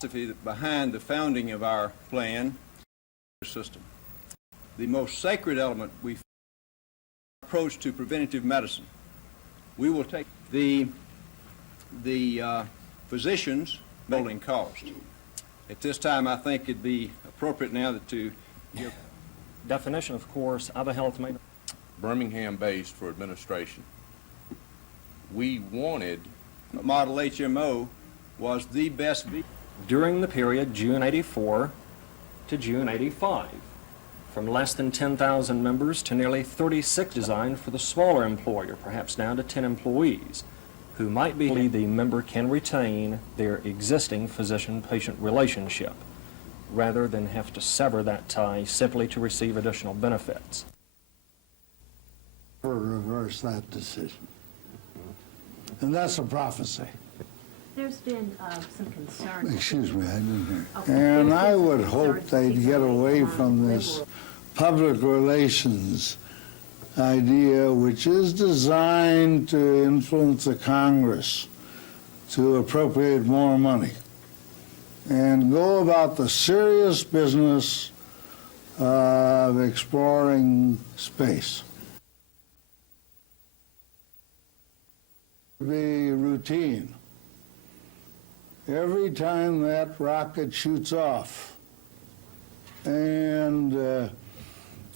Behind the founding of our plan system, the most sacred element we approach to preventative medicine. We will take the physicians' holding cost. At this time, I think it'd be appropriate now to give definition, of course, of a health maintenance. Birmingham-based for administration. We wanted model HMO was the best during the period June 84 to June 85, from less than 10,000 members to nearly 36, designed for the smaller employer, perhaps down to 10 employees, who might be the member can retain their existing physician-patient relationship, rather than have to sever that tie simply to receive additional benefits. Or reverse that decision. And that's a prophecy. There's been some concern. Excuse me, I didn't hear. Okay. And There's I been would some hope concerns they'd get particularly away among from this liberal public relations idea, which is designed to influence the Congress to appropriate more money, and go about the serious business of exploring space. Be routine. Every time that rocket shoots off, and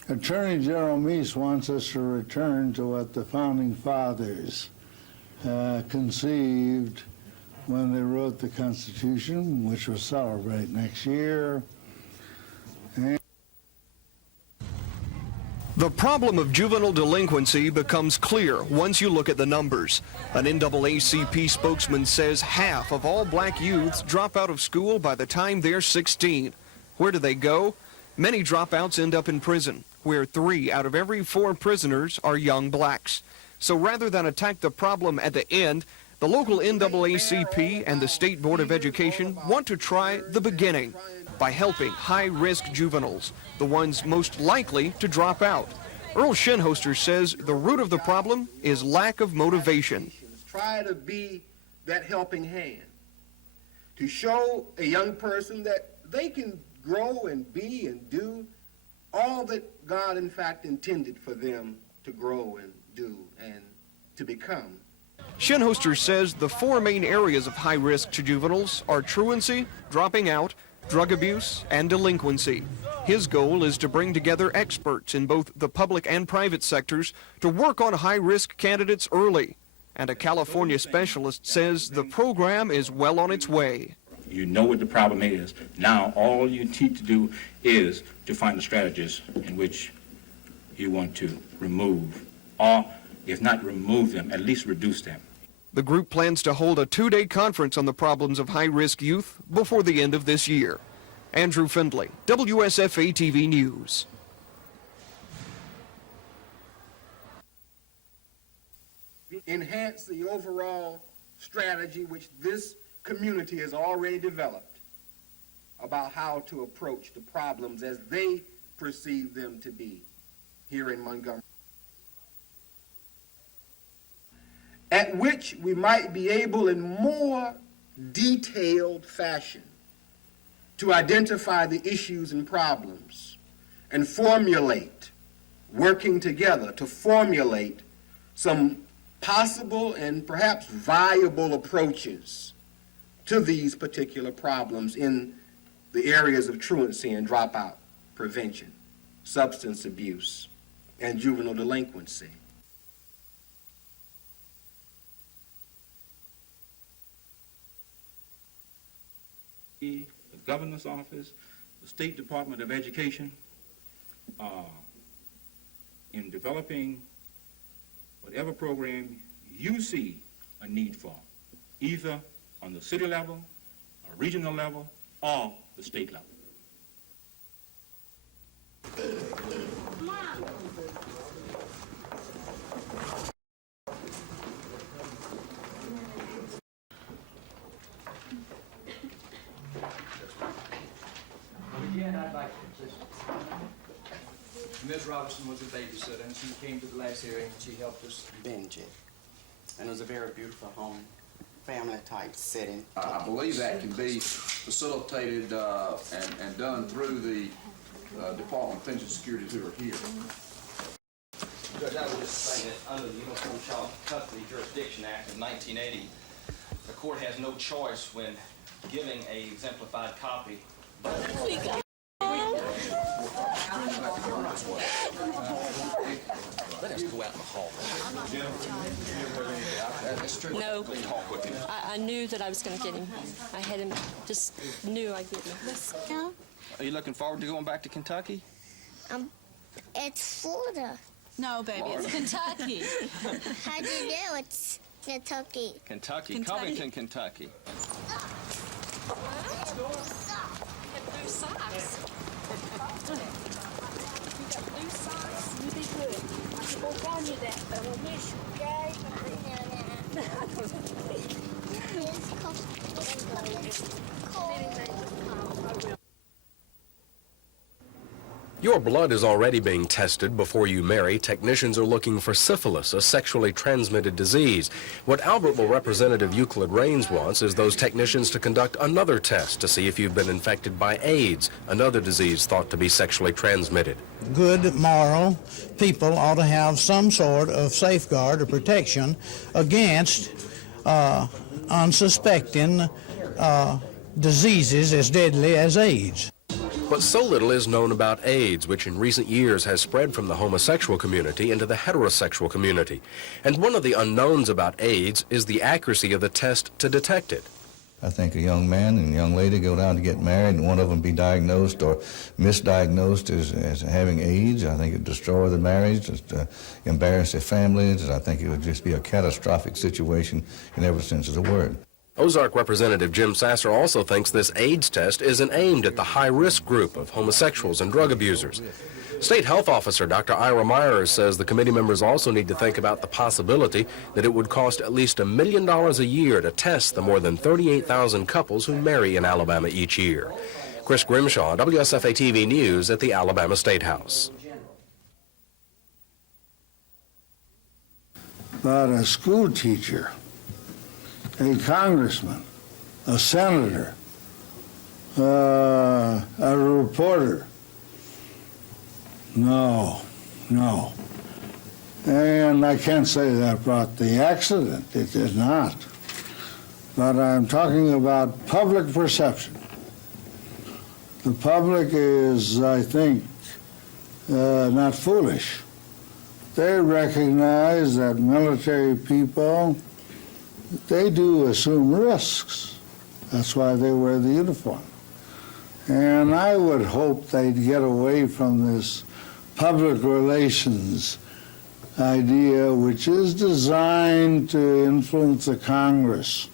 Attorney General Meese wants us to return to what the Founding Fathers conceived when they wrote the Constitution, which we'll celebrate next year. The problem of juvenile delinquency becomes clear once you look at the numbers. An NAACP spokesman says half of all black youths drop out of school by the time they're 16. Where do they go? Many dropouts end up in prison, where 3 out of every 4 prisoners are young blacks. So rather than attack the problem at the end, the local NAACP and the State Board of Education want to try the beginning by helping high-risk juveniles, the ones most likely to drop out. Earl Shinhoster says the root of the problem is lack of motivation. Try to be that helping hand, to show a young person that they can grow and be and do all that God, in fact, intended for them to grow and do and to become. Shinhoster says the 4 main areas of high risk to juveniles are truancy, dropping out, drug abuse, and delinquency. His goal is to bring together experts in both the public and private sectors to work on high-risk candidates early. And a California specialist says the program is well on its way. You know what the problem is. Now all you need to do is to find the strategies in which you want to remove, or if not remove them, at least reduce them. The group plans to hold a 2-day conference on the problems of high-risk youth before the end of this year. Andrew Findlay, WSFA TV News. Enhance the overall strategy which this community has already developed about how to approach the problems as they perceive them to be here in Montgomery, at which we might be able in more detailed fashion to identify the issues and problems and formulate, working together to formulate some possible and perhaps viable approaches to these particular problems in the areas of truancy and dropout prevention, substance abuse, and juvenile delinquency. The Governor's Office, the State Department of Education, in developing whatever program you see a need for, either on the city level, or regional level, or the state level. Again, I'd like to just, Ms. Robinson was a babysitter, and she came to the last hearing and she helped us binge it. And it was a very beautiful home. family-type setting? I believe that can be facilitated and done through the Department of Pension Securities who are here. Judge, I would just say that under the Uniform Child Custody Jurisdiction Act of 1980, the court has no choice when giving a exemplified copy. Let us go out in the hall. No, I knew that I was going to get him. I had him, just knew I'd get him. Let's go. Are you looking forward to going back to Kentucky? It's Florida. No, baby, it's Kentucky. How do you know it's Kentucky? Kentucky, Covington, Kentucky. Blue socks. Blue socks. You be good. We'll find you that, but we'll miss you, okay? Your blood is already being tested before you marry. Technicians are looking for syphilis, a sexually transmitted disease. What Albertville Representative Euclid Raines wants is those technicians to conduct another test to see if you've been infected by AIDS, another disease thought to be sexually transmitted. Good, moral people ought to have some sort of safeguard or protection against unsuspecting diseases as deadly as AIDS. But so little is known about AIDS, which in recent years has spread from the homosexual community into the heterosexual community. And one of the unknowns about AIDS is the accuracy of the test to detect it. I think a young man and a young lady go down to get married and one of them be diagnosed or misdiagnosed as having AIDS. I think it would destroy the marriage, just embarrass their families. I think it would just be a catastrophic situation in every sense of the word. Ozark Representative Jim Sasser also thinks this AIDS test isn't aimed at the high-risk group of homosexuals and drug abusers. State Health Officer Dr. Ira Myers says the committee members also need to think about the possibility that it would cost at least $1 million a year to test the more than 38,000 couples who marry in Alabama each year. Chris Grimshaw, WSFA TV News at the Alabama State House. But a school teacher, a congressman, a senator, a reporter. No. And I can't say that brought the accident. It did not. But I'm talking about public perception. The public is, I think, not foolish. They recognize that military people, they do assume risks. That's why they wear the uniform. And I would hope they'd get away from this public relations idea, which is designed to influence the Congress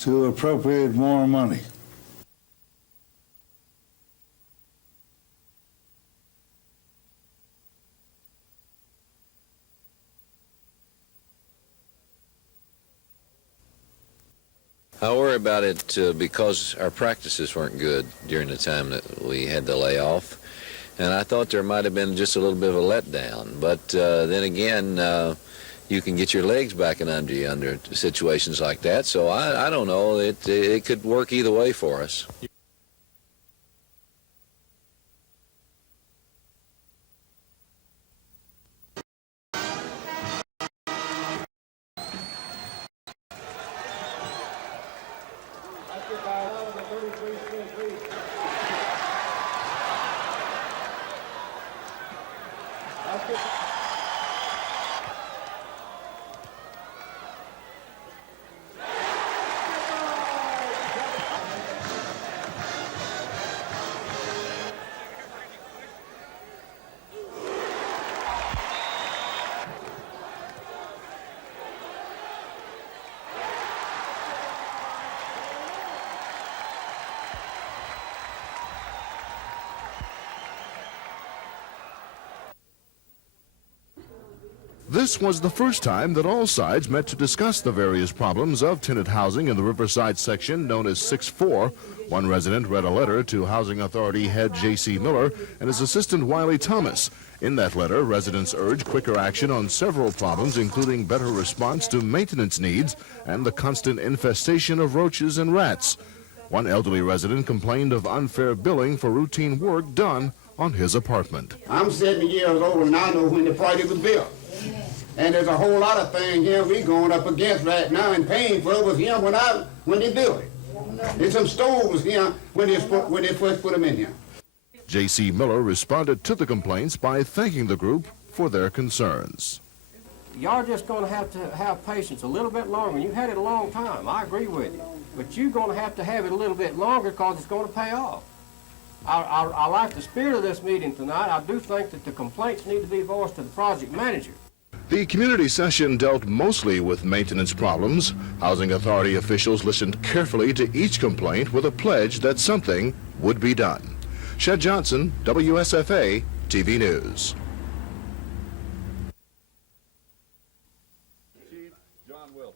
to appropriate more money. I worry about it because our practices weren't good during the time that we had the layoff. And I thought there might have been just a little bit of a letdown. But then again, you can get your legs back and under you under situations like that. So I don't know. It could work either way for us. This was the first time that all sides met to discuss the various problems of tenant housing in the Riverside section known as 6-4. One resident read a letter to Housing Authority head J.C. Miller and his assistant Wiley Thomas. In that letter, residents urged quicker action on several problems, including better response to maintenance needs and the constant infestation of roaches and rats. One elderly resident complained of unfair billing for routine work done on his apartment. I'm 70 years old and I know when the project was built. And there's a whole lot of things here we going up against right now and paying for. It was here when they built it. There's some stoves here when they first put them in here. J.C. Miller responded to the complaints by thanking the group for their concerns. Y'all just going to have patience a little bit longer. You've had it a long time. I agree with you. But you're going to have it a little bit longer because it's going to pay off. I like the spirit of this meeting tonight. I do think that the complaints need to be voiced to the project manager. The community session dealt mostly with maintenance problems. Housing Authority officials listened carefully to each complaint with a pledge that something would be done. Shed Johnson, WSFA TV News. Chief John Wilson.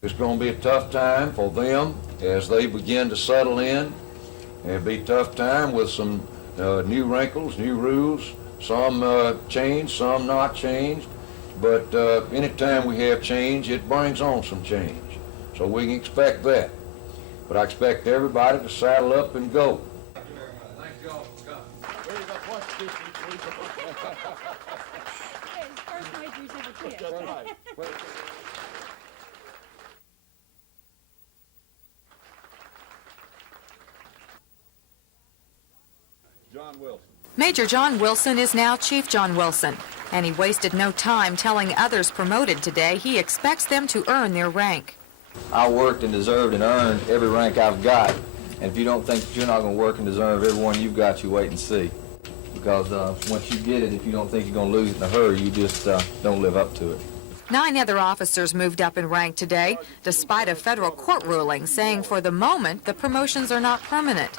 It's going to be a tough time for them as they begin to settle in. It'll be a tough time with some new wrinkles, new rules, some changed, some not changed. But anytime we have change, it brings on some change. So we can expect that. But I expect everybody to saddle up and go. Thank you all for coming. First majors ever kid. That's right. John Wilson. Major John Wilson is now Chief John Wilson, and he wasted no time telling others promoted today he expects them to earn their rank. I worked and deserved and earned every rank I've got, and if you don't think that you're not going to work and deserve every one you've got, you wait and see. Because once you get it, if you don't think you're going to lose it in a hurry, you just don't live up to it. 9 other officers moved up in rank today, despite a federal court ruling saying for the moment the promotions are not permanent.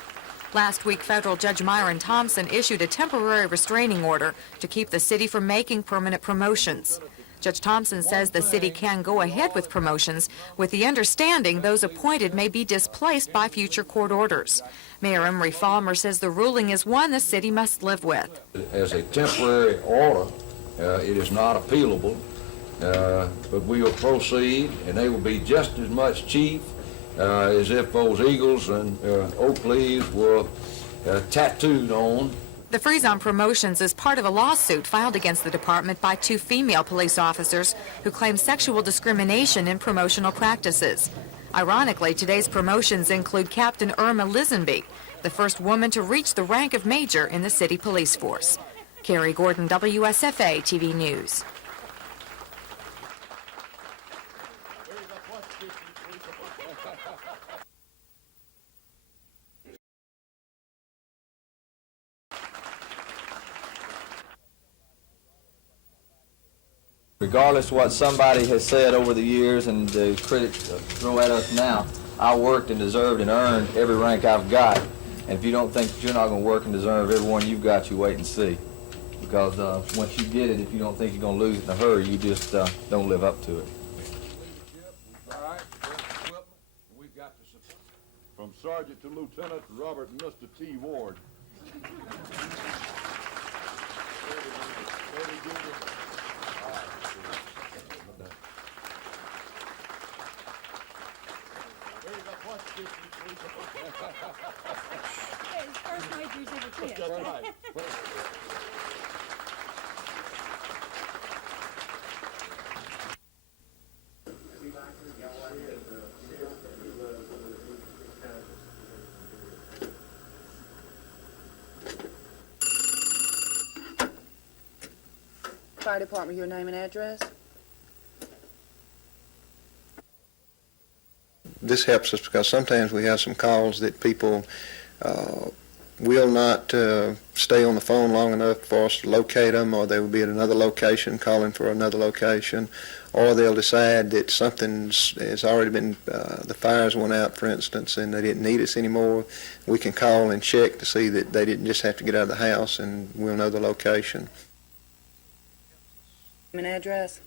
Last week, federal Judge Myron Thompson issued a temporary restraining order to keep the city from making permanent promotions. Judge Thompson says the city can go ahead with promotions with the understanding those appointed may be displaced by future court orders. Mayor Emery Falmer says the ruling is one the city must live with. As a temporary order, it is not appealable, but we will proceed, and they will be just as much chief as if those eagles and oak leaves were tattooed on. The freeze on promotions is part of a lawsuit filed against the department by 2 female police officers who claim sexual discrimination in promotional practices. Ironically, today's promotions include Captain Irma Lisenby, the first woman to reach the rank of major in the city police force. Carrie Gordon, WSFA TV News. Regardless of what somebody has said over the years and the critics throw at us now, I worked and deserved and earned every rank I've got. And if you don't think that you're not going to work and deserve every one you've got, you wait and see. Because once you get it, if you don't think you're going to lose it in a hurry, you just don't live up to it. We've got the support from Sergeant to Lieutenant Robert and Mr. T. Ward. First majors ever kid. That's right. Fire department, your name and address? This helps us because sometimes we have some calls that people will not stay on the phone long enough for us to locate them, or they will be at another location calling for another location, or they'll decide that something has already been, the fires went out, for instance, and they didn't need us anymore. We can call and check to see that they didn't just have to get out of the house, and we'll know the location. Name and address?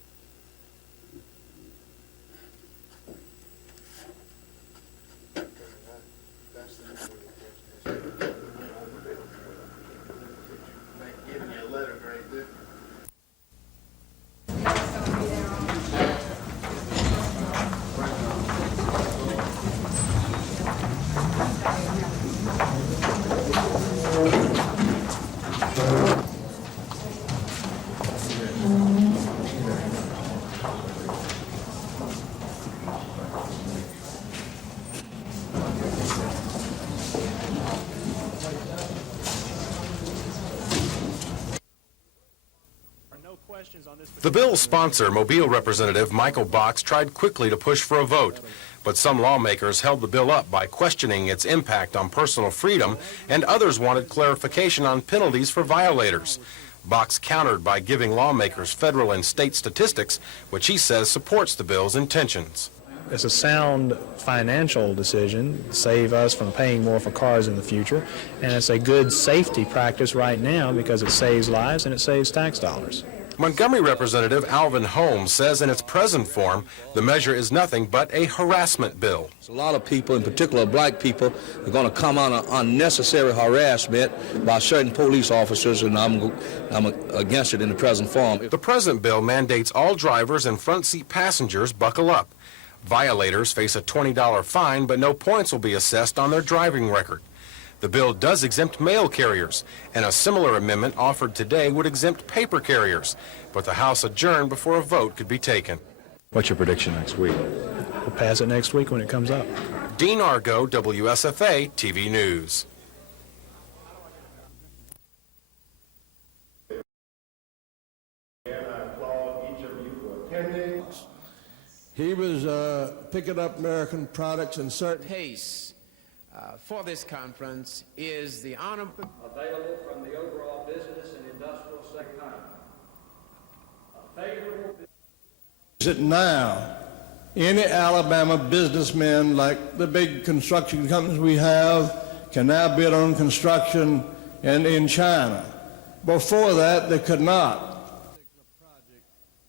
The bill's sponsor, Mobile Representative Michael Box, tried quickly to push for a vote, but some lawmakers held the bill up by questioning its impact on personal freedom, and others wanted clarification on penalties for violators. Box countered by giving lawmakers federal and state statistics, which he says supports the bill's intentions. It's a sound financial decision to save us from paying more for cars in the future, and it's a good safety practice right now because it saves lives and it saves tax dollars. Montgomery Representative Alvin Holmes says in its present form, the measure is nothing but a harassment bill. A lot of people, in particular black people, are going to come on unnecessary harassment by certain police officers, and I'm against it in the present form. The present bill mandates all drivers and front seat passengers buckle up. Violators face a $20 fine, but no points will be assessed on their driving record. The bill does exempt mail carriers, and a similar amendment offered today would exempt paper carriers, but the House adjourned before a vote could be taken. What's your prediction next week? We'll pass it next week when it comes up. Dean Argo, WSFA TV News. He was picking up American products and certain pace for this conference is the honorable available from the overall business and industrial sector. A favorable is it now any Alabama businessmen like the big construction companies we have can now bid on construction in China. Before that, they could not.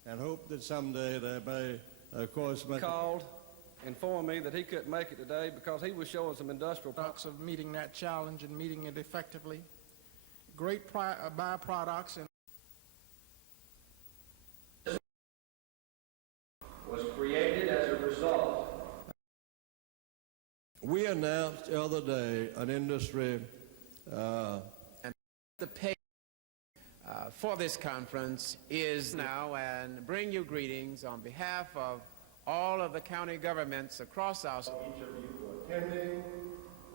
And hope that someday they may, of course, called, informed me that he couldn't make it today because he was showing some industrial products of meeting that challenge and meeting it effectively. Great byproducts and was created as a result. We announced the other day an industry and the pay for this conference is now, and bring you greetings on behalf of all of the county governments across our state. Each of you for attending.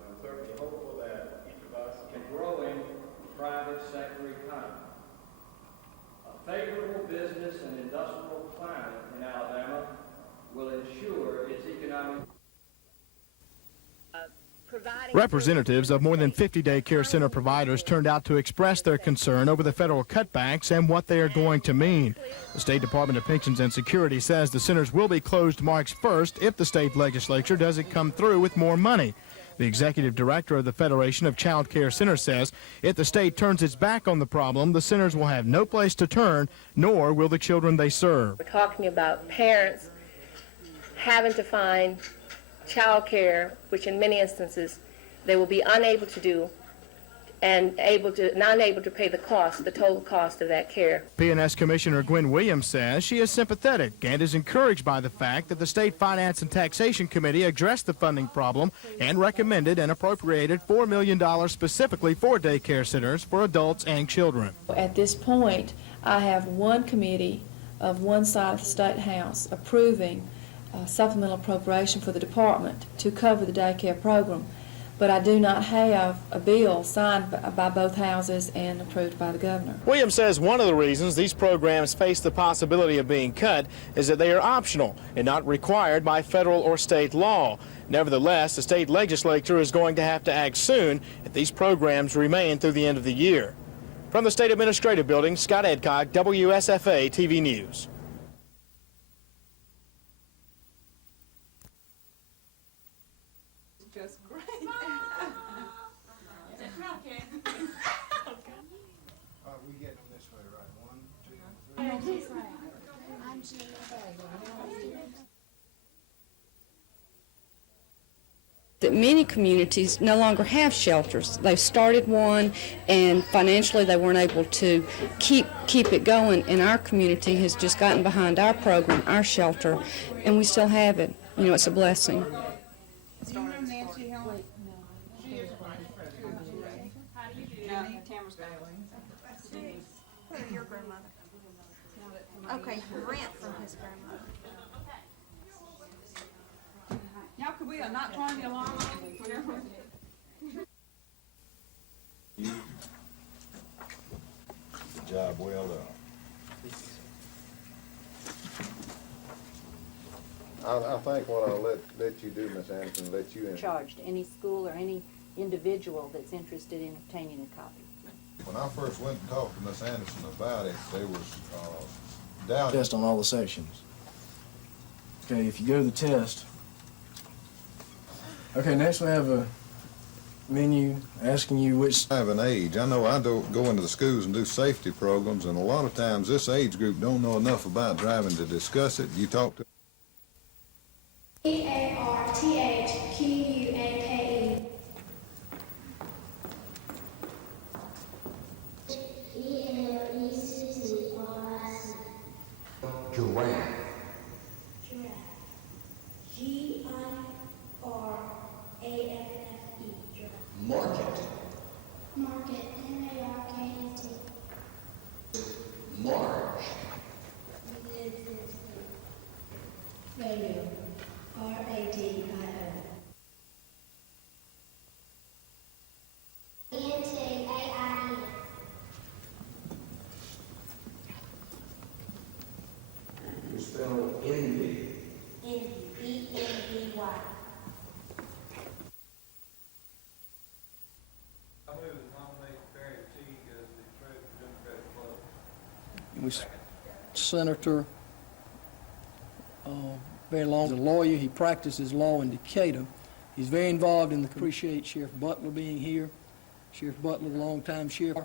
I'm certainly hopeful that each of us can grow in private sector economy. A favorable business and industrial climate in Alabama will ensure its economic. Representatives of more than 50 daycare center providers turned out to express their concern over the federal cutbacks and what they are going to mean. The State Department of Pensions and Security says the centers will be closed March 1st if the state legislature doesn't come through with more money. The executive director of the Federation of Child Care Centers says if the state turns its back on the problem, the centers will have no place to turn, nor will the children they serve. We're talking about parents having to find child care, which in many instances they will be unable to do and not able to pay the total cost of that care. P&S Commissioner Gwen Williams says she is sympathetic and is encouraged by the fact that the State Finance and Taxation Committee addressed the funding problem and recommended and appropriated $4 million specifically for daycare centers for adults and children. At this point, I have one committee of one side of the State House approving supplemental appropriation for the department to cover the daycare program. but I do not have a bill signed by both houses and approved by the governor. Williams says one of the reasons these programs face the possibility of being cut is that they are optional and not required by federal or state law. Nevertheless, the state legislature is going to have to act soon if these programs remain through the end of the year. From the State Administrative Building, Scott Edcock, WSFA TV News. Just great. We get them this way, right? 1, 2, 3. That many communities no longer have shelters. They've started one, and financially they weren't able to keep it going, and our community has just gotten behind our program, our shelter, and we still have it. You know, it's a blessing. Do you know Nancy Helen? She is vice president. How do you do? Tamara's your grandmother. Okay, Brent from his grandmother. Y'all, could we not turn the alarm on? Good job, well done. I think what I'll let you do, Ms. Anderson, let you in. Charge to any school or any individual that's interested in obtaining a copy. When I first went and talked to Ms. Anderson about it, there was doubt. Test on all the sections. Okay, if you go to the test. Okay, next we have a menu asking you which. I have an age. I know I don't go into the schools and do safety programs, and a lot of times this age group don't know enough about driving to discuss it. You talk to EARTHQUAKE. Giraffe. Giraffe. Market. Market. MARKET. March. Radio. RADIO. NTAIN. You spell envy. ENVY. He was senator, very long as a lawyer. He practices law in Decatur. He's very involved in the. Appreciate Sheriff Butler being here. Sheriff Butler, longtime sheriff.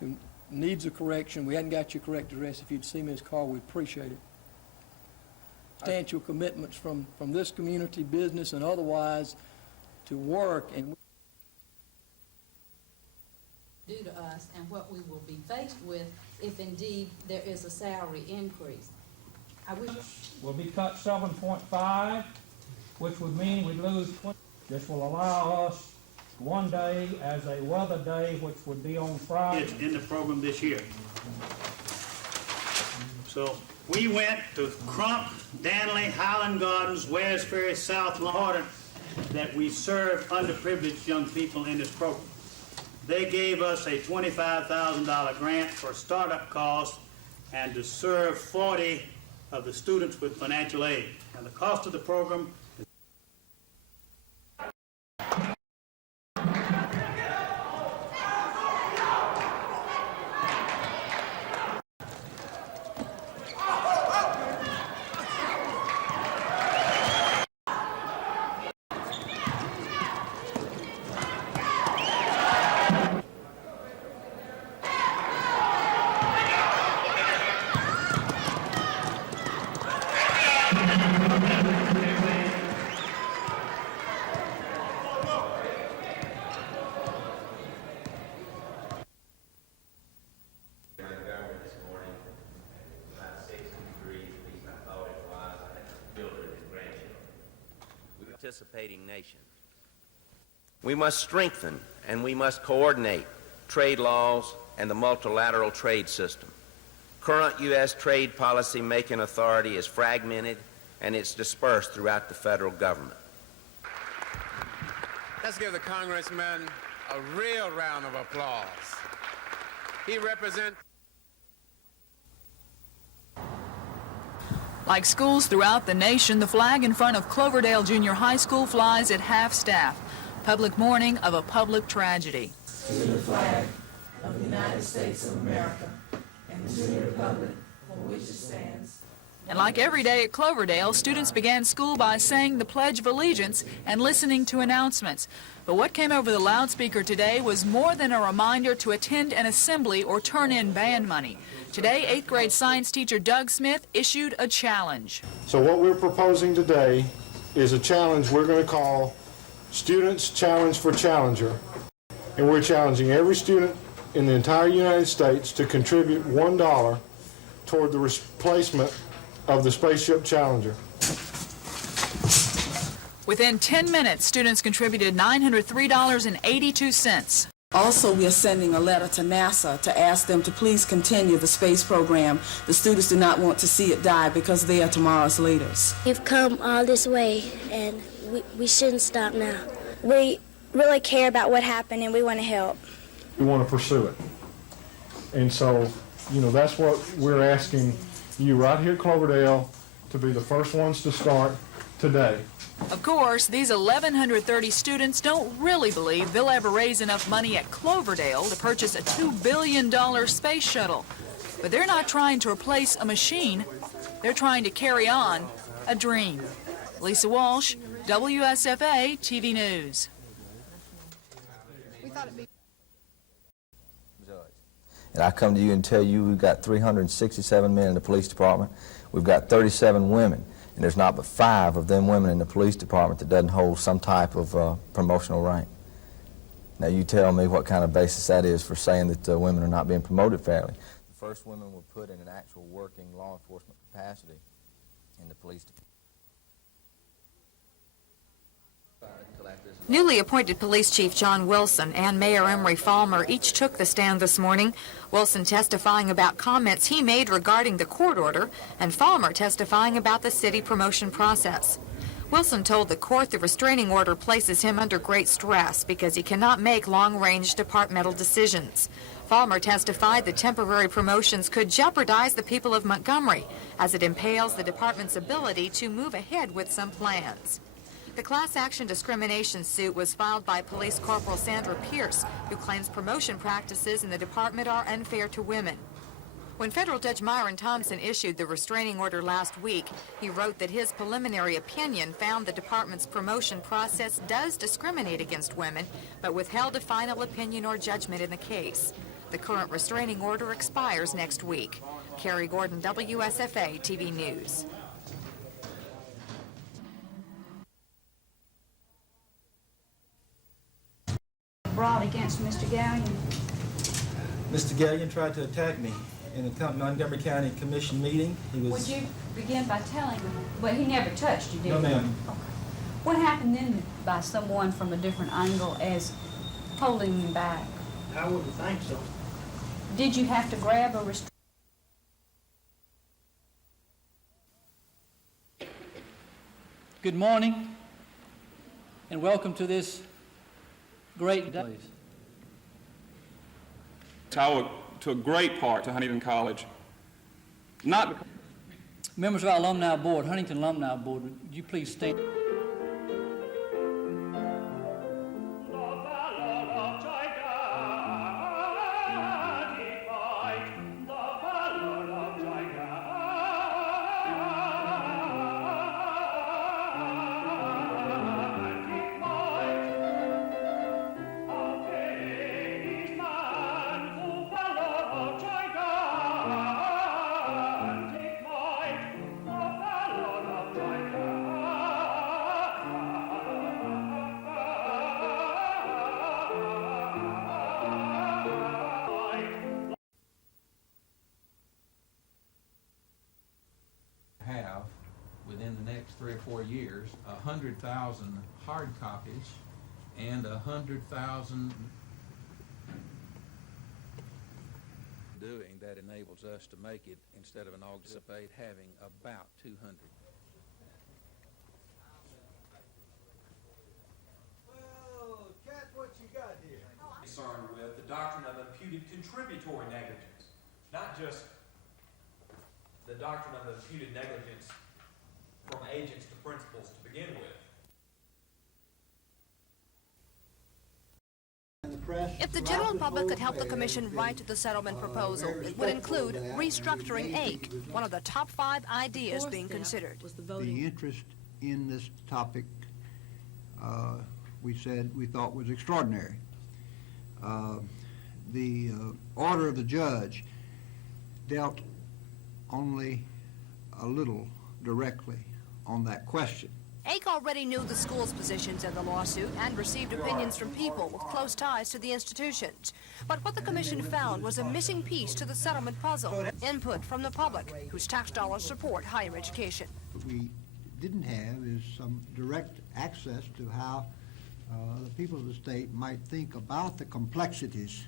Who needs a correction. We hadn't got your correct address. If you'd see Ms. Carr, we'd appreciate it. Substantial commitments from this community, business and otherwise, to work and. Due to us and what we will be faced with if indeed there is a salary increase. I wish will be cut 7.5, which would mean we'd lose 20. This will allow us one day as a weather day, which would be on Friday. In the program this year. So we went to Crump, Danley, Highland Gardens, Wares Ferry, South Lahorton, that we serve underprivileged young people in this program. They gave us a $25,000 grant for startup costs and to serve 40 of the students with financial aid. And the cost of the program is participating nation. We must strengthen and we must coordinate trade laws and the multilateral trade system. Current U.S. trade policy making authority is fragmented and it's dispersed throughout the federal government. Let's give the congressman a real round of applause. He represents... Like schools throughout the nation, the flag in front of Cloverdale Junior High School flies at half-staff. Public mourning of a public tragedy. To the flag of the United States of America and to the republic for which it stands. And like every day at Cloverdale, students began school by saying the Pledge of Allegiance and listening to announcements. But what came over the loudspeaker today was more than a reminder to attend an assembly or turn in band money. Today, 8th grade science teacher Doug Smith issued a challenge. So what we're proposing today is a challenge we're going to call Students Challenge for Challenger. And we're challenging every student in the entire United States to contribute $1 toward the replacement of the Spaceship Challenger. Within 10 minutes, students contributed $903.82. Also, we are sending a letter to NASA to ask them to please continue the space program. The students do not want to see it die because they are tomorrow's leaders. We've come all this way, and we shouldn't stop now. We really care about what happened, and we want to help. We want to pursue it. And so, that's what we're asking you right here at Cloverdale to be the first ones to start today. Of course, these 1,130 students don't really believe they'll ever raise enough money at Cloverdale to purchase a $2 billion space shuttle. But they're not trying to replace a machine. They're trying to carry on a dream. Lisa Walsh, WSFA TV News. And I come to you and tell you we've got 367 men in the police department. We've got 37 women. And there's not but 5 of them women in the police department that doesn't hold some type of promotional rank. Now you tell me what kind of basis that is for saying that women are not being promoted fairly. The first women were put in an actual working law enforcement capacity in the police department. Newly appointed Police Chief John Wilson and Mayor Emery Falmer each took the stand this morning. Wilson testifying about comments he made regarding the court order, and Falmer testifying about the city promotion process. Wilson told the court the restraining order places him under great stress because he cannot make long-range departmental decisions. Falmer testified the temporary promotions could jeopardize the people of Montgomery as it impales the department's ability to move ahead with some plans. The class action discrimination suit was filed by Police Corporal Sandra Pierce, who claims promotion practices in the department are unfair to women. When Federal Judge Myron Thompson issued the restraining order last week, he wrote that his preliminary opinion found the department's promotion process does discriminate against women, but withheld a final opinion or judgment in the case. The current restraining order expires next week. Carrie Gordon, WSFA TV News. Brought against Mr. Gallion. Mr. Gallion tried to attack me in a Montgomery County Commission meeting. He was... Would you begin by telling him? But he never touched you, did he? No, ma'am. Okay. What happened then by someone from a different angle as holding him back? I wouldn't think so. Did you have to grab a restraint? Good morning, and welcome to this great day. I took great part to Huntington College. Not Members of our alumni board, Huntington Alumni Board, would you please stand? Have within the next 3 or 4 years 100,000 hard copies and 100,000 doing that enables us to make it, instead of an anticipate having about 200. Well, concerned with the doctrine of imputed contributory negligence, not just the doctrine of imputed negligence from agents to principals to begin with. If the general public could help the Commission write the settlement proposal, it would include restructuring AIC, one of the top 5 ideas being considered. The interest in this topic, we said we thought was extraordinary. The order of the judge dealt only a little directly on that question. AIC already knew the school's positions in the lawsuit and received opinions from people with close ties to the institutions. But what the Commission found was a missing piece to the settlement puzzle, input from the public, whose tax dollars support higher education. What we didn't have is some direct access to how the people of the state might think about the complexities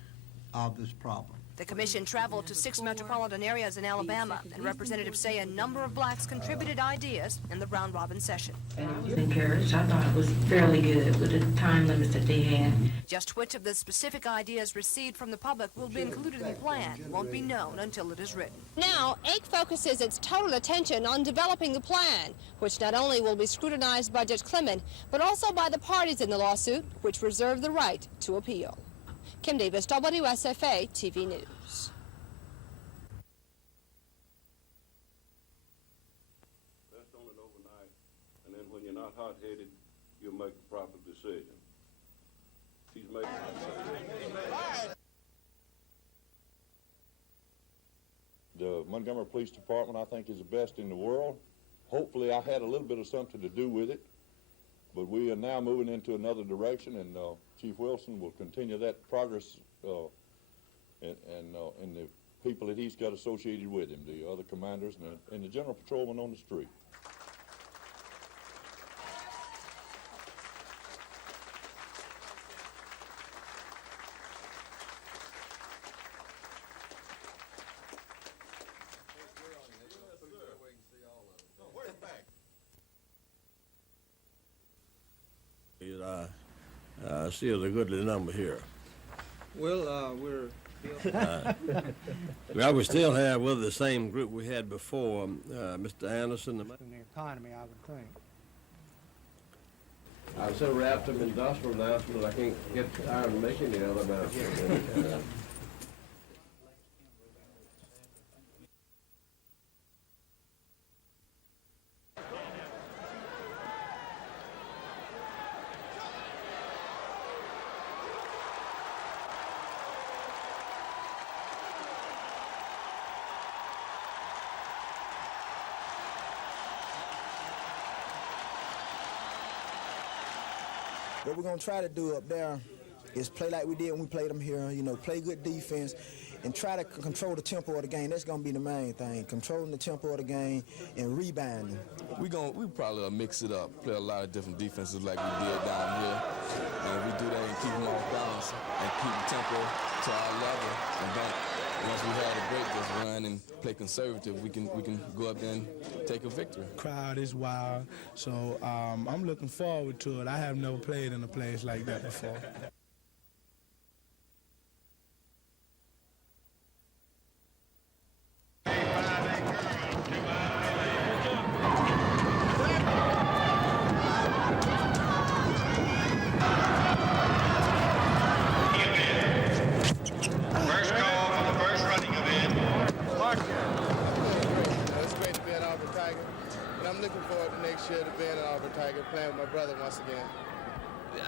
of this problem. The Commission traveled to 6 metropolitan areas in Alabama, and representatives say a number of blacks contributed ideas in the round-robin session. Encouraged. I thought it was fairly good with the time limits that they had. Just which of the specific ideas received from the public will be included in the plan won't be known until it is written. Now, AIC focuses its total attention on developing the plan, which not only will be scrutinized by Judge Clement, but also by the parties in the lawsuit, which reserve the right to appeal. Kim Davis, WSFA TV News. Rest on it overnight, and then when you're not hot-headed, you'll make the proper decision. She's making. The Montgomery Police Department, I think, is the best in the world. Hopefully, I had a little bit of something to do with it, but we are now moving into another direction, and Chief Wilson will continue that progress, and the people that he's got associated with him, the other commanders and the general patrolman on the street. I see it's a goodly number here. Well, we're... Well, we still have with the same group we had before, Mr. Anderson. In the economy, I would think. I'm so wrapped up in industrial announcements, I can't get tired of making the other announcements. What we're going to try to do up there is play like we did when we played them here, you know, play good defense and try to control the tempo of the game. That's going to be the main thing, controlling the tempo of the game and rebounding. We probably mix it up, play a lot of different defenses like we did down here. And we do that and keep them off balance and keep the tempo to our level. And then once we have a break, just run and play conservative, we can go up there and take a victory. Crowd is wild, so I'm looking forward to it. I have never played in a place like that before.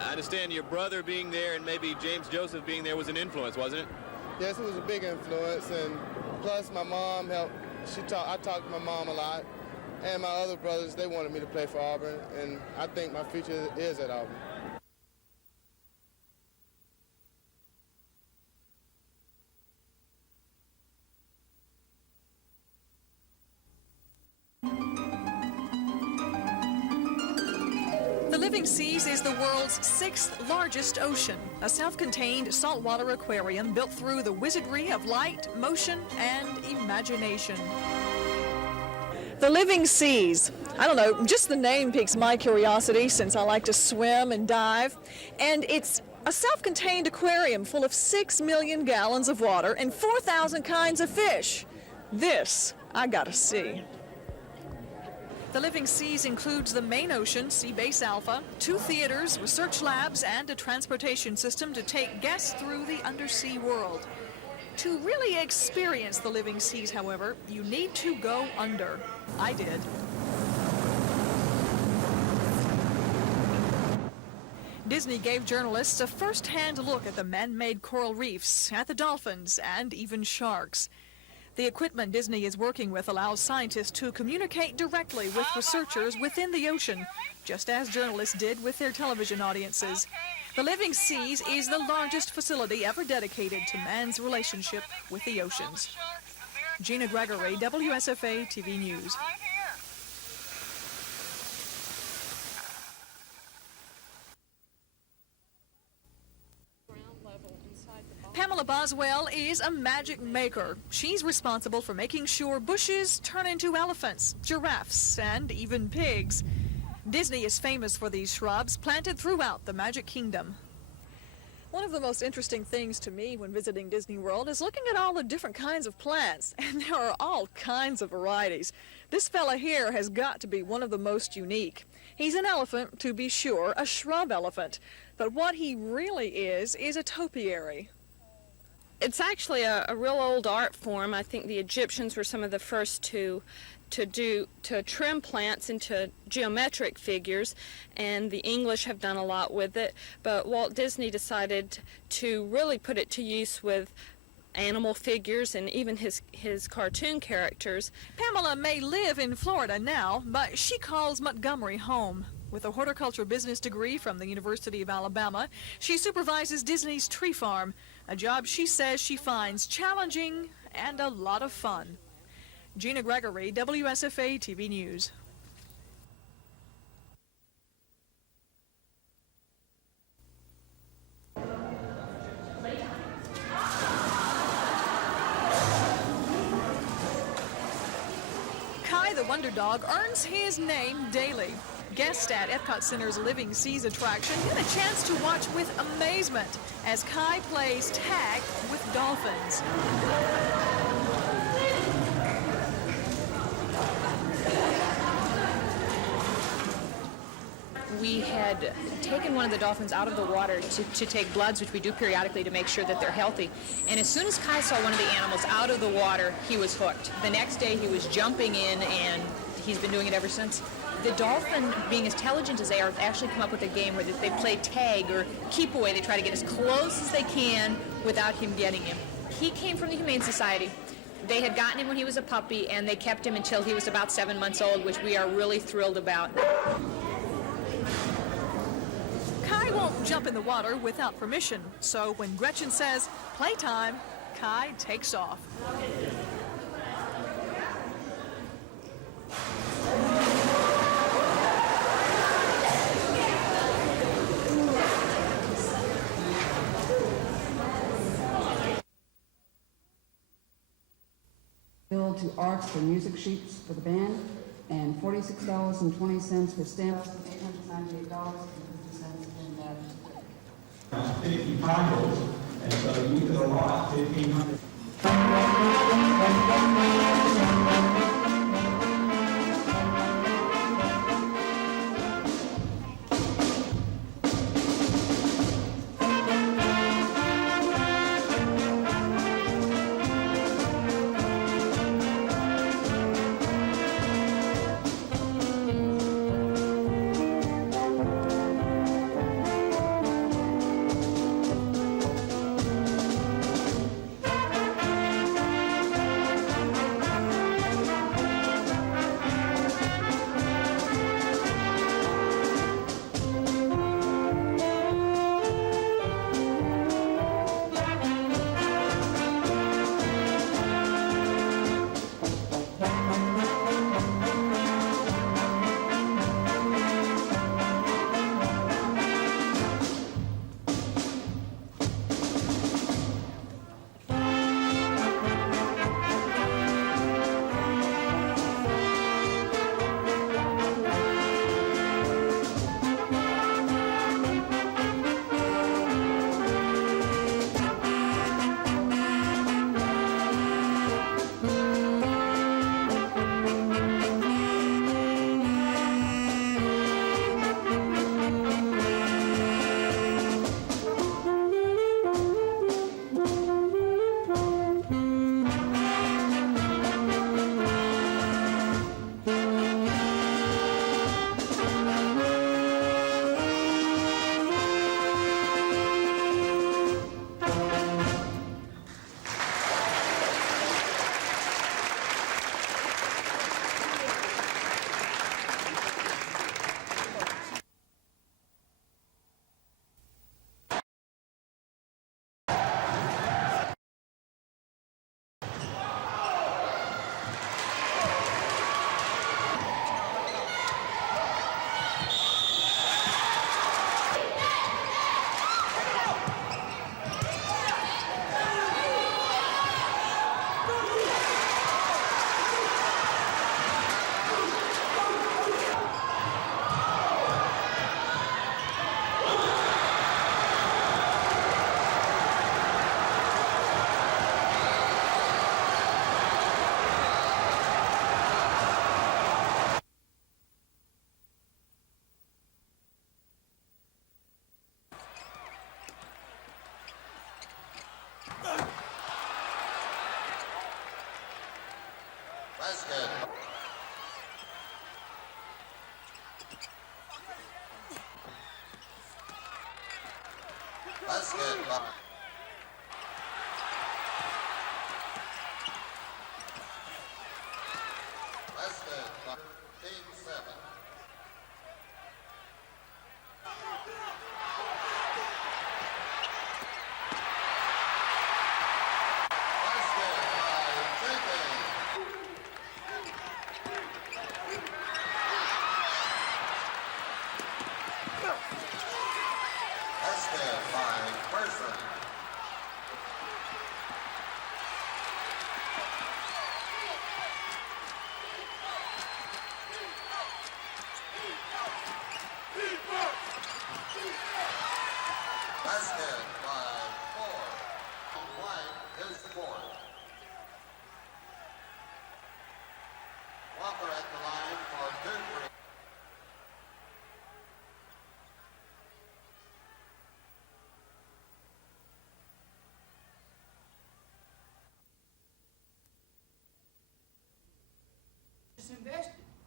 I understand your brother being there and maybe James Joseph being there was an influence, wasn't it? Yes, it was a big influence, and plus my mom helped. I talked to my mom a lot, and my other brothers, they wanted me to play for Auburn, and I think my future is at Auburn. The Living Seas is the world's 6th largest ocean, a self-contained saltwater aquarium built through the wizardry of light, motion, and imagination. The Living Seas. I don't know, just the name piques my curiosity since I like to swim and dive. And it's A self-contained aquarium full of 6 million gallons of water and 4,000 kinds of fish. This I gotta see. The Living Seas includes the main ocean, Seabase Alpha, 2 theaters, research labs, and a transportation system to take guests through the undersea world. To really experience the Living Seas, however, you need to go under. I did. Disney gave journalists a first-hand look at the man-made coral reefs, at the dolphins, and even sharks. The equipment Disney is working with allows scientists to communicate directly with researchers within the ocean, just as journalists did with their television audiences. The Living Seas is the largest facility ever dedicated to man's relationship with the oceans. Gina Gregory, WSFA TV News. Pamela Boswell is a magic maker. She's responsible for making sure bushes turn into elephants, giraffes, and even pigs. Disney is famous for these shrubs planted throughout the Magic Kingdom. One of the most interesting things to me when visiting Disney World is looking at all the different kinds of plants, and there are all kinds of varieties. This fella here has got to be one of the most unique. He's an elephant, to be sure, a shrub elephant, but what he really is a topiary. It's actually a real old art form. I think the Egyptians were some of the first to trim plants into geometric figures, and the English have done a lot with it, but Walt Disney decided to really put it to use with animal figures and even his cartoon characters. Pamela may live in Florida now, but she calls Montgomery home. With a horticulture business degree from the University of Alabama, she supervises Disney's tree farm, a job she says she finds challenging and a lot of fun. Gina Gregory, WSFA TV News. Kai the Wonder Dog earns his name daily. Guests at Epcot Center's Living Seas attraction get a chance to watch with amazement as Kai plays tag with dolphins. We had taken one of the dolphins out of the water to take bloods, which we do periodically to make sure that they're healthy. And as soon as Kai saw one of the animals out of the water, he was hooked. The next day he was jumping in, and he's been doing it ever since. The dolphin, being as intelligent as they are, actually come up with a game where they play tag or keep away. They try to get as close as they can without him getting him. He came from the Humane Society. They had gotten him when he was a puppy, and they kept him until he was about 7 months old, which we are really thrilled about. Kai won't jump in the water without permission, so when Gretchen says, playtime, Kai takes off. Billed to Arts for music sheets for the band, and $46.20 for stamps, $898.50 in that. 50 titles, and so you could allot 1,500.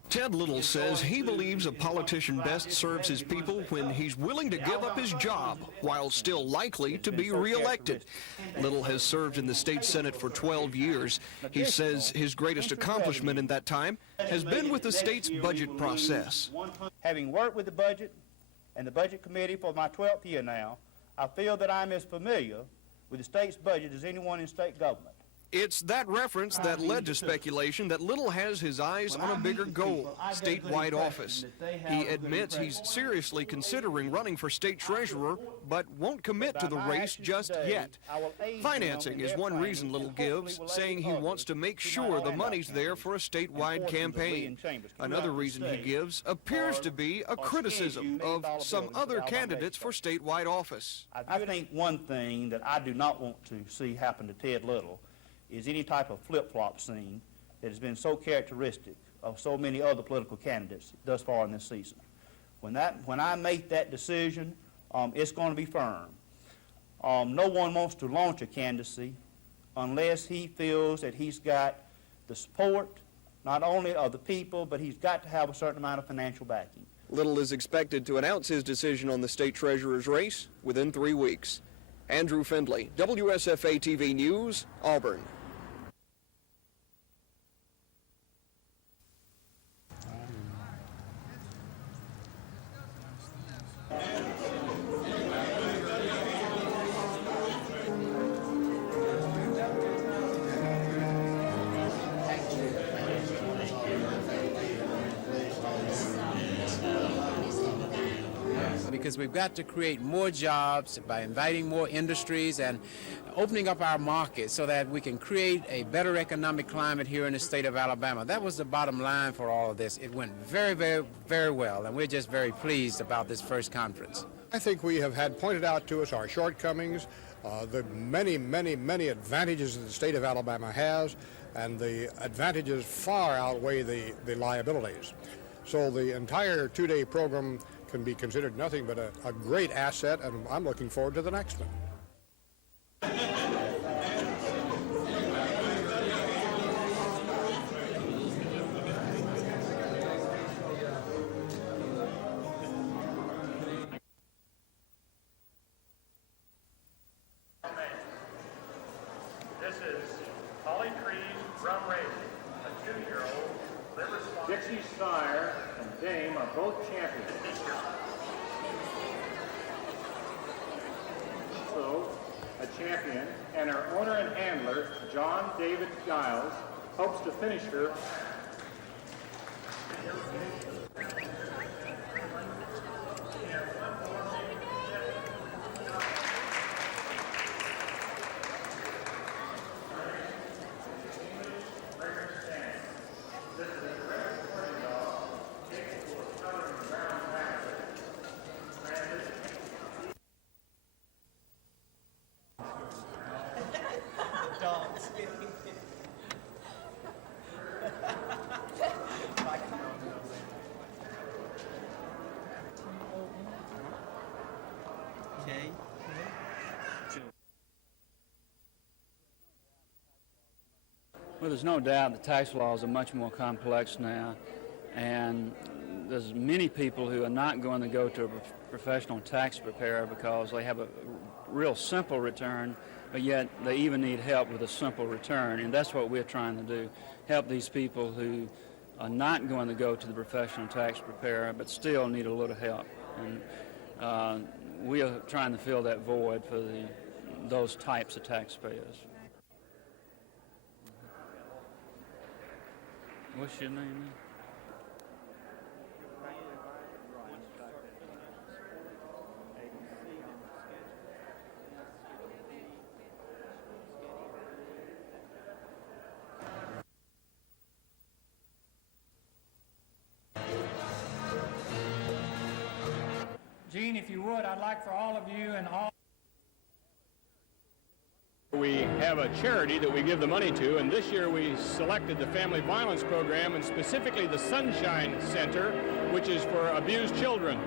Ted Little says he believes a politician best serves his people when he's willing to give up his job while still likely to be reelected. Little has served in the state Senate for 12 years. He says his greatest accomplishment in that time has been with the state's budget process. Having worked with the budget and the budget committee for my 12th year now, I feel that I'm as familiar with the state's budget as anyone in state government. It's that reference that led to speculation that Little has his eyes on a bigger goal, statewide office. He admits he's seriously considering running for state treasurer, but won't commit to the race just yet. Financing is one reason Little gives, saying he wants to make sure the money's there for a statewide campaign. Another reason he gives appears to be a criticism of some other candidates for statewide office. I think one thing that I do not want to see happen to Ted Little is any type of flip-flop scene that has been so characteristic of so many other political candidates thus far in this season. When I make that decision, it's going to be firm. No one wants to launch a candidacy unless he feels that he's got the support not only of the people, but he's got to have a certain amount of financial backing. Little is expected to announce his decision on the state treasurer's race within 3 weeks. Andrew Findlay, WSFA TV News, Auburn. Because we've got to create more jobs by inviting more industries and opening up our market so that we can create a better economic climate here in the state of Alabama. That was the bottom line for all of this. It went very, very, very well, and we're just very pleased about this first conference. I think we have had pointed out to us our shortcomings, the many, many, many advantages that the state of Alabama has, and the advantages far outweigh the liabilities. So the entire two-day program can be considered nothing but a great asset, and I'm looking forward to the next one. This is Holly Trees Rum Raisin, a 2-year-old liver spot. Dixie Sire and Dame are both champions. Also, a champion, and her owner and handler, John David Giles, hopes to finish her. Well, there's no doubt the tax laws are much more complex now, and there's many people who are not going to go to a professional tax preparer because they have a real simple return, but yet they even need help with a simple return, and that's what we're trying to do, help these people who are not going to go to the professional tax preparer but still need a little help. And we are trying to fill that void for those types of taxpayers. What's your name? Gene, if you would, I'd like for all of you and all... We have a charity that we give the money to, and this year we selected the Family Violence Program, and specifically the Sunshine Center, which is for abused children.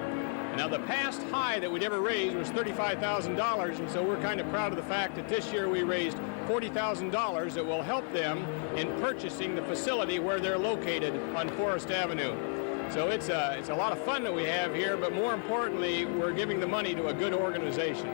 Now, the past high that we'd ever raised was $35,000, and so we're kind of proud of the fact that this year we raised $40,000 that will help them in purchasing the facility where they're located on Forest Avenue. So it's a lot of fun that we have here, but more importantly, we're giving the money to a good organization.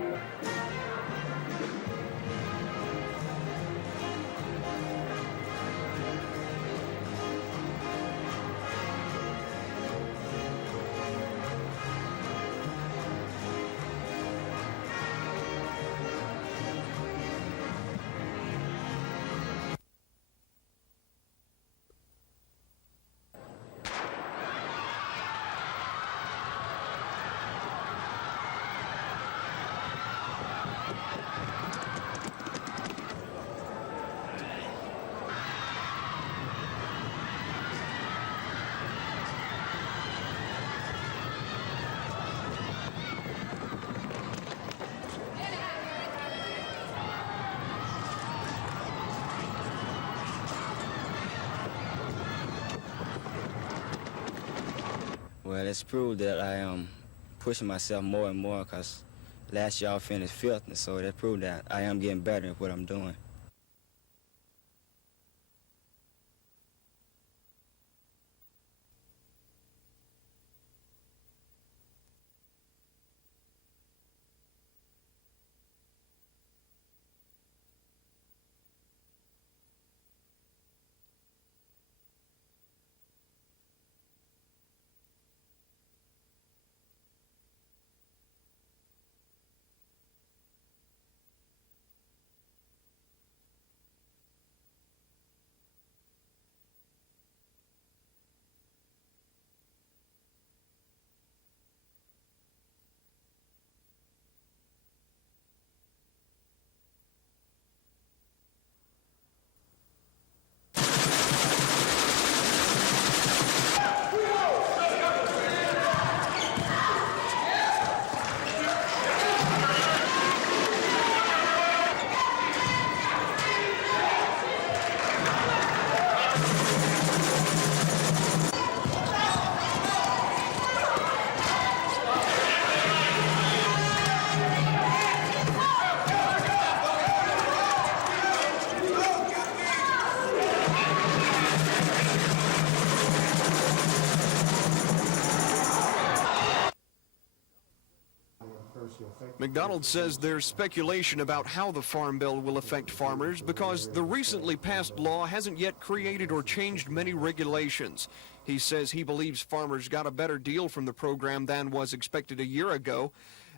Well, it's proved that I am pushing myself more and more because last year I finished 5th, and so that proved that I am getting better at what I'm doing. McDonald says there's speculation about how the Farm Bill will affect farmers because the recently passed law hasn't yet created or changed many regulations. He says he believes farmers got a better deal from the program than was expected a year ago.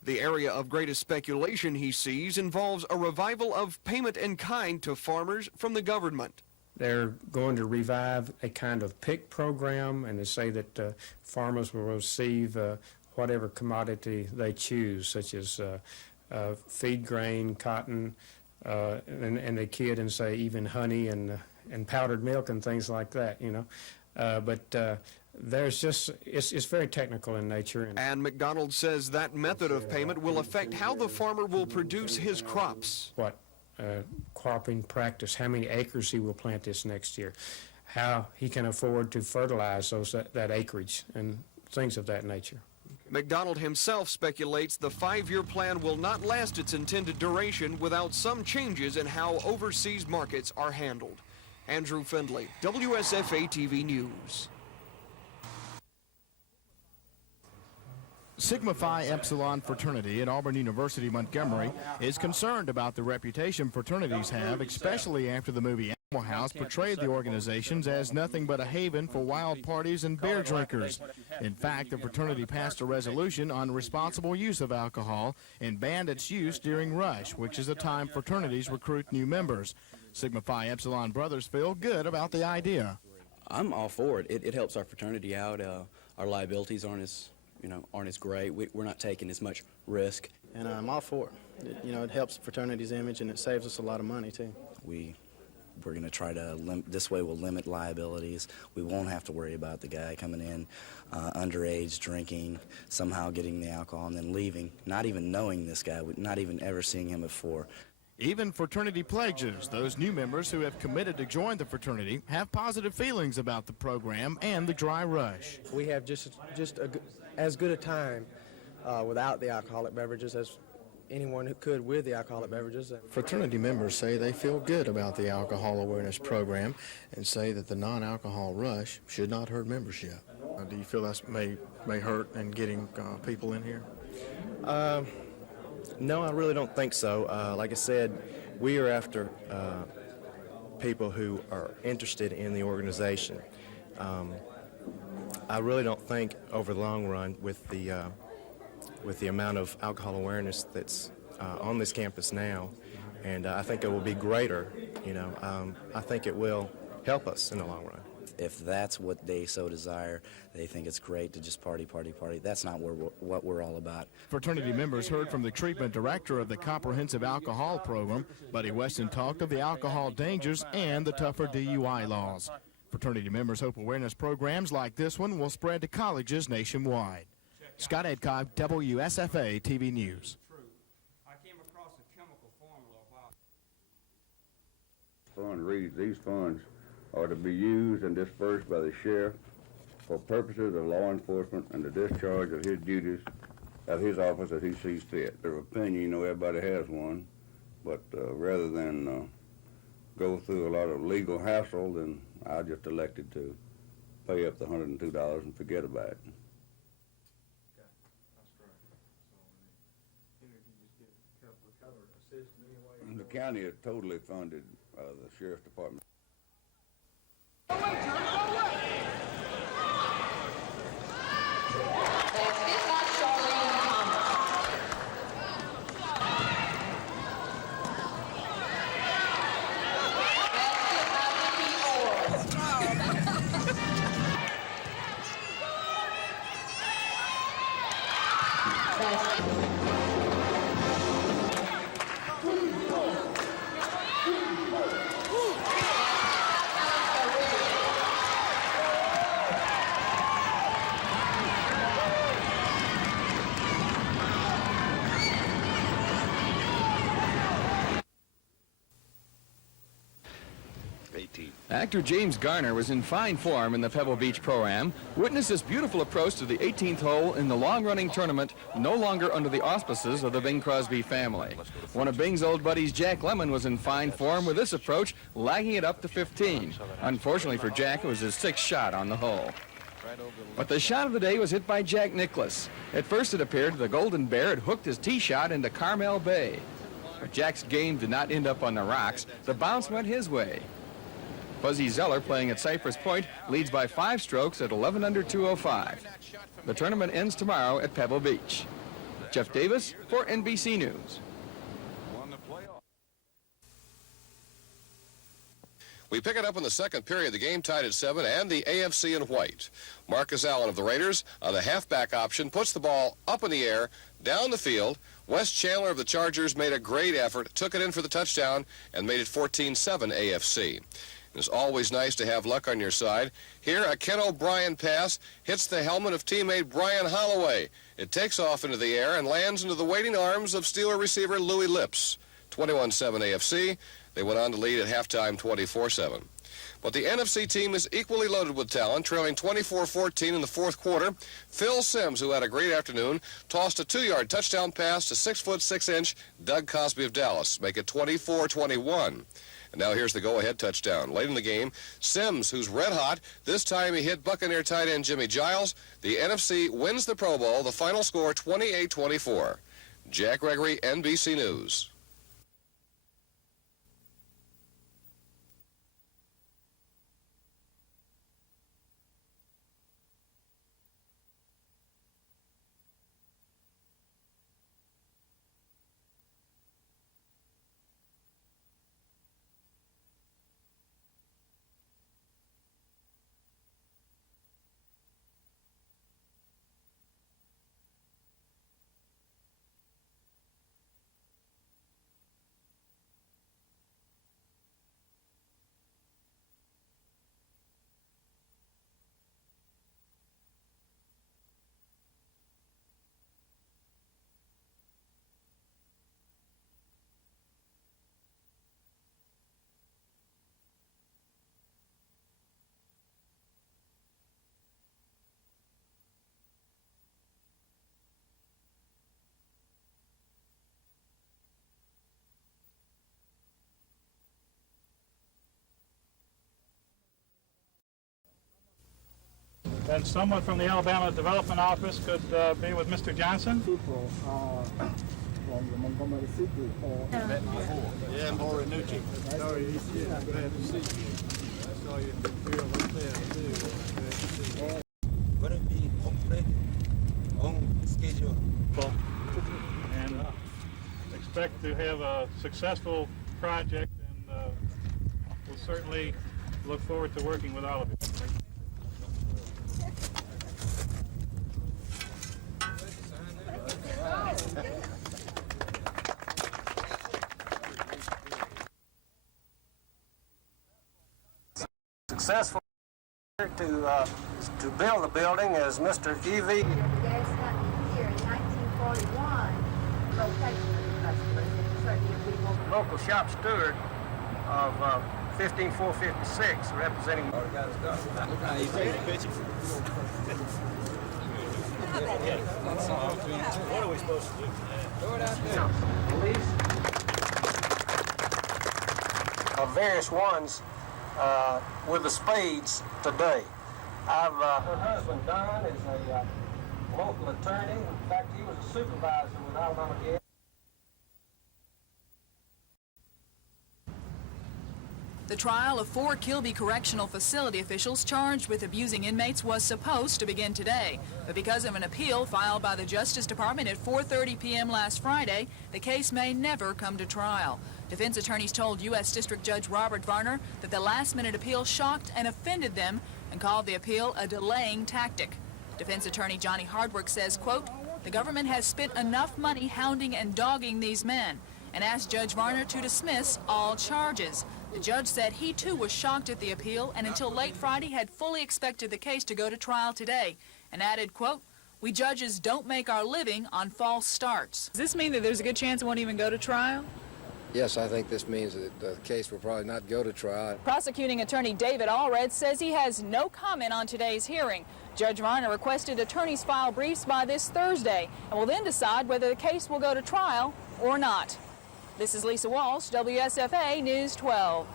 The area of greatest speculation he sees involves a revival of payment in kind to farmers from the government. They're going to revive a kind of PIC program, and they say that farmers will receive whatever commodity they choose, such as feed grain, cotton, and they kid and say even honey and powdered milk and things like that, you know. But there's just, it's very technical in nature. And McDonald says that method of payment will affect how the farmer will produce his crops. What cropping practice, how many acres he will plant this next year, how he can afford to fertilize that acreage, and things of that nature. McDonald himself speculates the 5-year plan will not last its intended duration without some changes in how overseas markets are handled. Andrew Findlay, WSFA TV News. Sigma Phi Epsilon fraternity at Auburn University, Montgomery is concerned about the reputation fraternities have, especially after the movie Animal House portrayed the organizations as nothing but a haven for wild parties and beer drinkers. In fact, the fraternity passed a resolution on responsible use of alcohol and banned its use during Rush, which is a time fraternities recruit new members. Sigma Phi Epsilon brothers feel good about the idea. I'm all for it. It helps our fraternity out. Our liabilities aren't as great. We're not taking as much risk. And I'm all for it. It helps the fraternity's image, and it saves us a lot of money, too. We're going to try to this way we'll limit liabilities. We won't have to worry about the guy coming in underage, drinking, somehow getting the alcohol, and then leaving, not even knowing this guy, not even ever seeing him before. Even fraternity pledges, those new members who have committed to join the fraternity, have positive feelings about the program and the dry rush. We have just as good a time without the alcoholic beverages as anyone who could with the alcoholic beverages. Fraternity members say they feel good about the alcohol awareness program and say that the non-alcohol rush should not hurt membership. Do you feel that may hurt in getting people in here? No, I really don't think so. Like I said, we are after people who are interested in the organization. I really don't think over the long run with the amount of alcohol awareness that's on this campus now, and I think it will be greater, I think it will help us in the long run. If that's what they so desire, they think it's great to just party. That's not what we're all about. Fraternity members heard from the treatment director of the Comprehensive Alcohol Program. Buddy Weston talked of the alcohol dangers and the tougher DUI laws. Fraternity members hope awareness programs like this one will spread to colleges nationwide. Scott Edcock, WSFA TV News. These funds are to be used and dispersed by the sheriff for purposes of law enforcement and the discharge of his duties of his office as he sees fit. Their opinion, everybody has one, but rather than go through a lot of legal hassle, then I just elected to pay up the $102 and forget about it. The county has totally funded the sheriff's department. Actor James Garner was in fine form in the Pebble Beach Pro-Am. Witness this beautiful approach to the 18th hole in the long-running tournament, no longer under the auspices of the Bing Crosby family. One of Bing's old buddies, Jack Lemmon, was in fine form with this approach, lagging it up to 15. Unfortunately for Jack, it was his 6th shot on the hole. But the shot of the day was hit by Jack Nicklaus. At first it appeared the Golden Bear had hooked his tee shot into Carmel Bay. But Jack's game did not end up on the rocks. The bounce went his way. Fuzzy Zeller, playing at Cypress Point, leads by 5 strokes at 11 under 205. The tournament ends tomorrow at Pebble Beach. Jeff Davis for NBC News. We pick it up in the second period. The game tied at 7 and the AFC in white. Marcus Allen of the Raiders on the halfback option puts the ball up in the air, down the field. Wes Chandler of the Chargers made a great effort, took it in for the touchdown, and made it 14-7 AFC. It's always nice to have luck on your side. Here, a Ken O'Brien pass hits the helmet of teammate Brian Holloway. It takes off into the air and lands into the waiting arms of Steeler receiver Louis Lips. 21-7 AFC. They went on to lead at halftime 24-7. But the NFC team is equally loaded with talent, trailing 24-14 in the fourth quarter. Phil Simms, who had a great afternoon, tossed a 2-yard touchdown pass to 6'6" Doug Cosby of Dallas, make it 24-21. And now here's the go-ahead touchdown. Late in the game, Sims, who's red hot, this time he hit Buccaneer tight end Jimmy Giles. The NFC wins the Pro Bowl. The final score 28-24. Jack Gregory, NBC News. And someone from the Alabama Development Office could be with Mr. Johnson. People from the Montgomery City. Yeah, more Renucci. Sorry, glad to see you. I saw you in the field up there, too. Will it be complete on schedule? And expect to have a successful project, and we'll certainly look forward to working with all of you. Successful to build the building is Mr. E.V. Here in 1941, location for the customers, and certainly people. Local shop steward of 15456, representing. Look how you take the picture. What are we supposed to do? Throw it out there. Police of various ones with the spades today. Her husband, Don, is a local attorney. In fact, he was a supervisor with Alabama Gas. The trial of 4 Kilby Correctional Facility officials charged with abusing inmates was supposed to begin today. But because of an appeal filed by the Justice Department at 4:30 p.m. last Friday, the case may never come to trial. Defense attorneys told U.S. District Judge Robert Varner that the last-minute appeal shocked and offended them and called the appeal a delaying tactic. Defense attorney Johnny Hardwick says, quote, "The government has spent enough money hounding and dogging these men," and asked Judge Varner to dismiss all charges. The judge said he too was shocked at the appeal and until late Friday had fully expected the case to go to trial today, and added, quote, "We judges don't make our living on false starts." Does this mean that there's a good chance it won't even go to trial? Yes, I think this means that the case will probably not go to trial. Prosecuting attorney David Allred says he has no comment on today's hearing. Judge Varner requested attorneys file briefs by this Thursday and will then decide whether the case will go to trial or not. This is Lisa Walsh, WSFA News 12.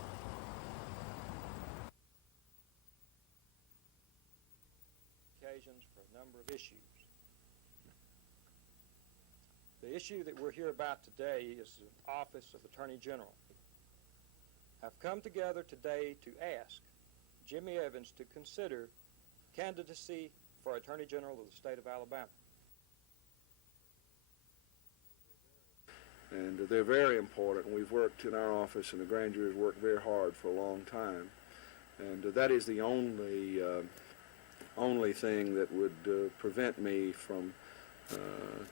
Occasions for a number of issues. The issue that we're here about today is the Office of Attorney General. I've come together today to ask Jimmy Evans to consider candidacy for Attorney General of the state of Alabama. And they're very important. We've worked in our office, and the grand jury has worked very hard for a long time. And that is the only thing that would prevent me from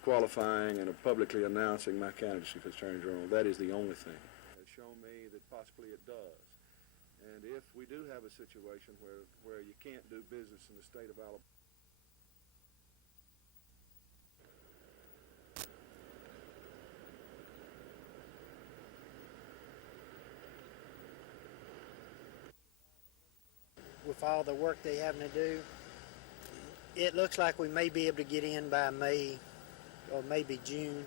qualifying and publicly announcing my candidacy for Attorney General. That is the only thing. It's shown me that possibly it does. And if we do have a situation where you can't do business in the state of Alabama, with all the work they having to do, it looks like we may be able to get in by May or maybe June.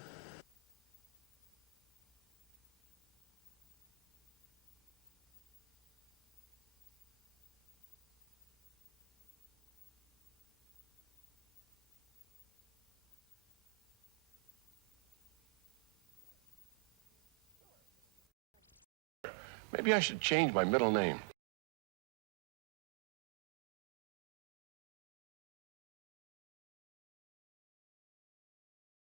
Maybe I should change my middle name.